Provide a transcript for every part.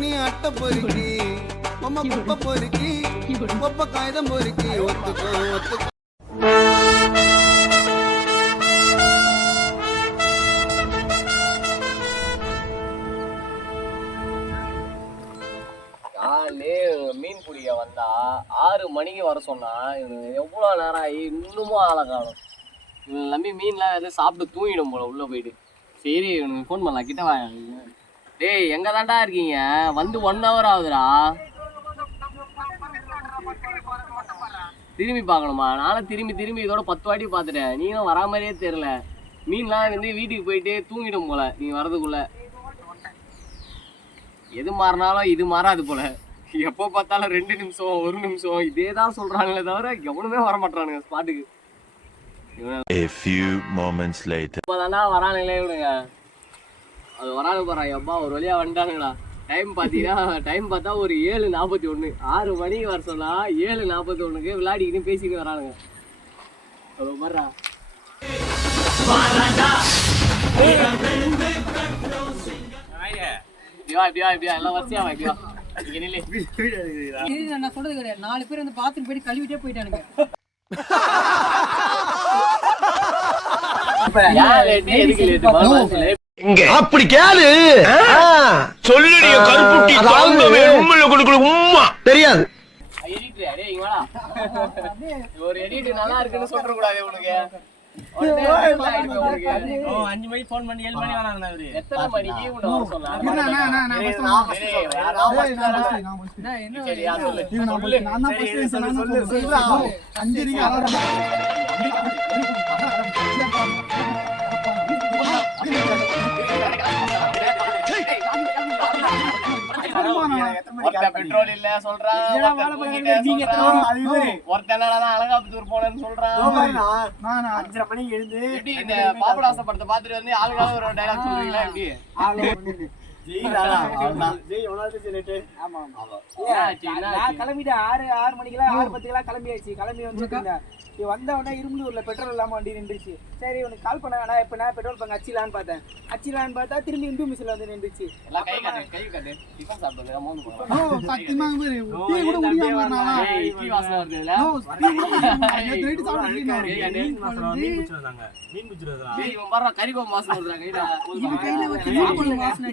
நீ அட்டை பொறுக்கி பொம்மை குப்பை பொறுக்கி ஒப்ப காகிதம் பொறுக்கி ஒத்துக்கோ ஒத்துக்கோ. மீன் பிடிக்க வந்தா ஆறு மணிக்கு வர சொன்னா எவ்வளோ நேரம் ஆகி இன்னமும் ஆளை காணும். இவன் நம்பி மீன்லாம் எதுவும் சாப்பிட்டு தூங்கிடும் போல உள்ள போயிட்டு. சரி இவனுக்கு ஃபோன் பண்ணலாம் கிட்ட வா டேய் எங்க தான்டா இருக்கீங்க? வந்து ஒன் ஹவர் ஆகுதுடா. திரும்பி பார்க்கணுமா? நானும் திரும்பி திரும்பி இதோட பத்து வாட்டி பார்த்துட்டேன். நீங்களும் வரா மாதிரியே தெரில மீன்லாம் வந்து வீட்டுக்கு போயிட்டு தூங்கிடும் போல நீ வரதுக்குள்ள எது மாறினாலும் இது மாறாது போல. எப்போ பார்த்தாலும் ரெண்டு நிமிஷம் ஒரு நிமிஷம் இதே தான் சொல்றாங்களே தவிர எவனுமே வர மாட்டானுங்க ஸ்பாட்டுக்கு A few moments later. இப்போதாண்டா வரானுங்களே விடுங்க அது வரானு போறா எப்பா ஒரு வழியா வந்துட்டானுங்களா டைம் பார்த்தீங்கன்னா டைம் பார்த்தா ஒரு ஏழு நாற்பத்தி ஒன்று ஆறு மணிக்கு வர சொன்னா ஏழு நாற்பத்தி ஒன்றுக்கு விளையாடிக்கிட்டு பேசிக்கிட்டு வரானுங்க அவ்வளோ மாதிரிடா இப்படியா இப்படியா இப்படியா எல்லாம் வரிசையா வா, இப்படியா இங்க நில்லு. இது நான் சொல்றது கிடையாது. நாலு பேர் வந்து பாத்ரூம் போயிட்டு கழுவிட்டே போயிட்டானுங்க. எதுக்கு லேட்டு? அப்படி கேளு சொல்லுடைய கருப்புட்டி தாங்கவே உண்மையில கொடுக்கல உம்மா தெரியாது எடிட் அடே இங்க வாடா ஒரு எடிட் நல்லா இருக்குன்னு சொல்ற கூடாது உனக்கு உடனே feel ஆயிடுச்சு உனக்கு. அஞ்சு மணிக்கு ஃபோன் பண்ணி ஏழு மணி எத்தனை மணிக்கு? பெட்ரோல் இல்ல சொல்றான், ஒருத்தன் தூங்கிட்டேன் சொல்றான். ஒருத்தன் என்னடான்னா அலங்காபுத்தூர் போனேன்னு சொல்றான். நான், நான். எப்படி இந்த பாபநாசம் படத்தை பார்த்துட்டு வந்து ஆளுக்காக ஒரு dialogue சொல்றீங்களா எப்படி? நான் ஆறு ஆறு மணிக்கெல்லாம் ஆறு பத்துக்கெல்லாம் கிளம்பியாச்சு. கிளம்பி வந்துட்டு இங்க வந்த உடனே இரும்பலூர்ல பெட்ரோல் இல்லாம வண்டி நின்றுச்சு. சரி உனக்கு கால் பண்ண வேணா இப்ப நான் பெட்ரோல் பங்க் அச்சிலான்னு பார்த்தேன். அச்சிலான்னு பார்த்தா திரும்பி இந்து மிஸ்ல வந்து நின்றுச்சு. மீன் கறி வாசனை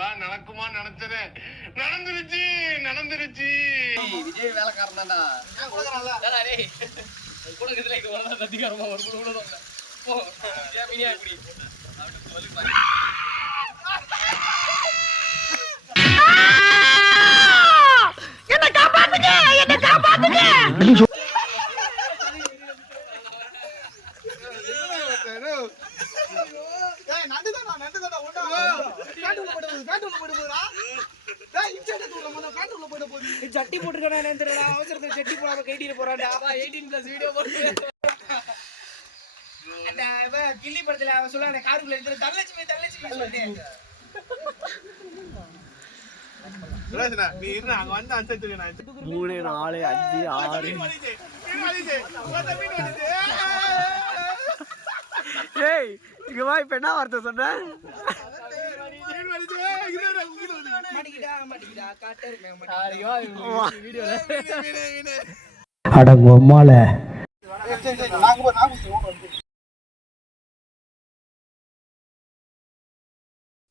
இதெல்லாம் நடக்குமா நினைச்சது. நடந்துருச்சு நடந்துருச்சு. ஏய், விஜய் வேலைக்காரன் தான்டா. அதிகாரமா ஒரு கூட கூட தான். போ, ஏன் சட்டி போட்டுருக்கானே என்னன்னு தெரியல அவசரத்துல சட்டி போடாம கைட்டில போறான்டா 18 plus video போட்டு. கில்லி படத்துல அவன் சொல்லுவானே காருக்குள்ள இருக்கிற தள்ளச்சுமே தள்ளச்சுமே சொல்லிட்டு நீ இரு அங்க வந்து அனுசரிச்சு நான் மூணு நாலு அஞ்சு ஆறு. ஏய் இங்க வா இப்ப என்ன வார்த்தை சொன்ன மாட்டிக்கிட்டா மாட்டிக்கிட்டா காட்டே இருக்க நாளைக்கு வா, இவங்க வீடியோல. அடங்கம்மால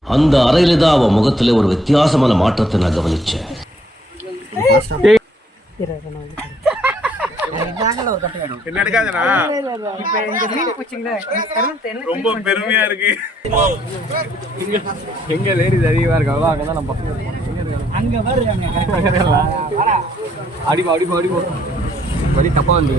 அந்த அறையில தான் அவன் முகத்துல ஒரு வித்தியாசமான மாற்றத்தை நான் கவனிச்சேன். ரொம்ப பெருமையா இருக்கு. எங்க லேடிஸ் அதிகமா இருக்காங்களோ அங்கதான் நம்ம பசங்க? அங்க பாரு அடிப்பா அடிப்பா அடிப்பா. வழி தப்பா வந்து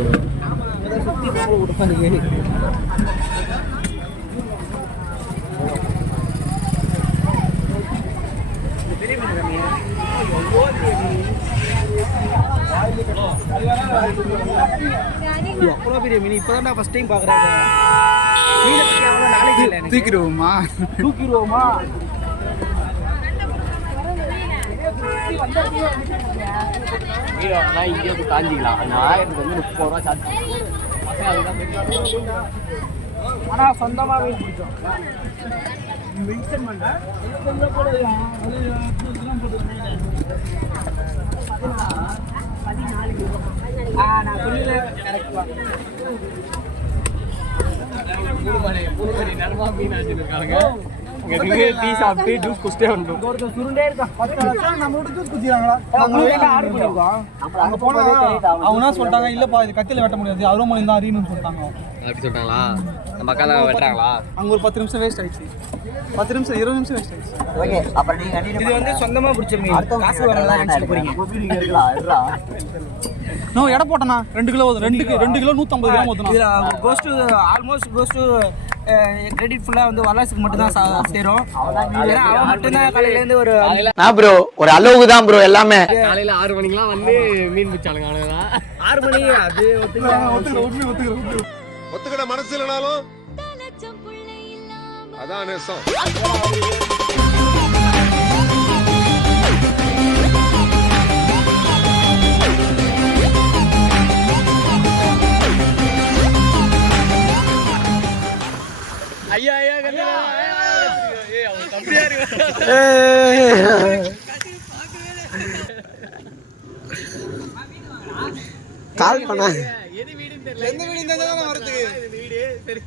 அவ்வளோ பெரிய மீன் இப்போதான் நான் ஃபர்ஸ்ட் டைம் பார்க்குறேன் மீனை பற்றி அவ்வளோ தூக்கிடுவோமா? தூக்கிடுவோமா? மீன் வாங்கினா இங்கே வந்து காஞ்சிக்கலாம். அந்த ஆயிரத்துக்கு வந்து முப்பது ரூபா சார்ஜ் ஆனால் சொந்தமாக மீன் பிடிச்சோம் மென்ஷன் பண்ணேன் ஆ நான் சொல்லல கரெக்ட் தான் பூலுமணி பூலுமணி நர்மா மீன் வச்சுருக்காங்க இங்கே டீ சாப்பிட்டு ஜூஸ் குடிச்சிட்டே ஒருத்தர் சுருண்டே இருக்கான் பத்து ஜூஸ் ஆர்டர் அங்க போனா அவங்க சொல்லிட்டாங்க இல்லப்பா இது கத்தியில வெட்ட முடியாது அருவமணி தான் அறியணும்னு சொல்லிட்டாங்க. அப்படி சொல்லிட்டாங்களா நம்ம அக்கா தான் வெட்டுறாங்களா? அங்க ஒரு பத்து நிமிஷம் வேஸ்ட் ஆயிடுச்சு. பத்து நிமிஷம் இருபது நிமிஷம் வேஸ்ட் ஆயிடுச்சு. இது வந்து சொந்தமா பிடிச்ச மீன் காசு வரலாம் போறீங்க. நோ எடை போட்டேண்ணா. ரெண்டு கிலோ ரெண்டு ரெண்டு கிலோ நூற்றம்பது கிராம் ஊற்றுனா இதுல goes to almost goes to credit ஃபுல்லா வந்து வல்லாசுக்கு மட்டும் தான் சா- சேரும். அவன் மட்டும் தான் காலையில இருந்து ஒரு காலையில ப்ரோ ஒரு அளவுக்கு தான் ப்ரோ எல்லாமே. காலையில ஆறு மணிக்கெல்லாம் வந்து மீன் பிடிச்சாளுங்க அவ்வளோதான் ஆறு மணி அது ஒத்துக்கிட மனசு இல்லைனாலும் அதான் நேசம் ஐயா ஐயா கண்ணா ஏய் அவன் தம்பியா இருக்கு கால் பண்ண எது வீடுன்னு தெரியல எந்த வீடு இந்த தான் வரதுக்கு இந்த வீடு? சரி.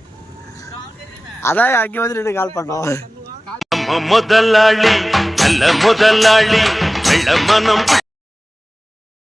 அதான் அங்கே வந்து நின்று கால் பண்ணோம். முதலாளி நல்ல முதலாளி வெள்ள மனம்.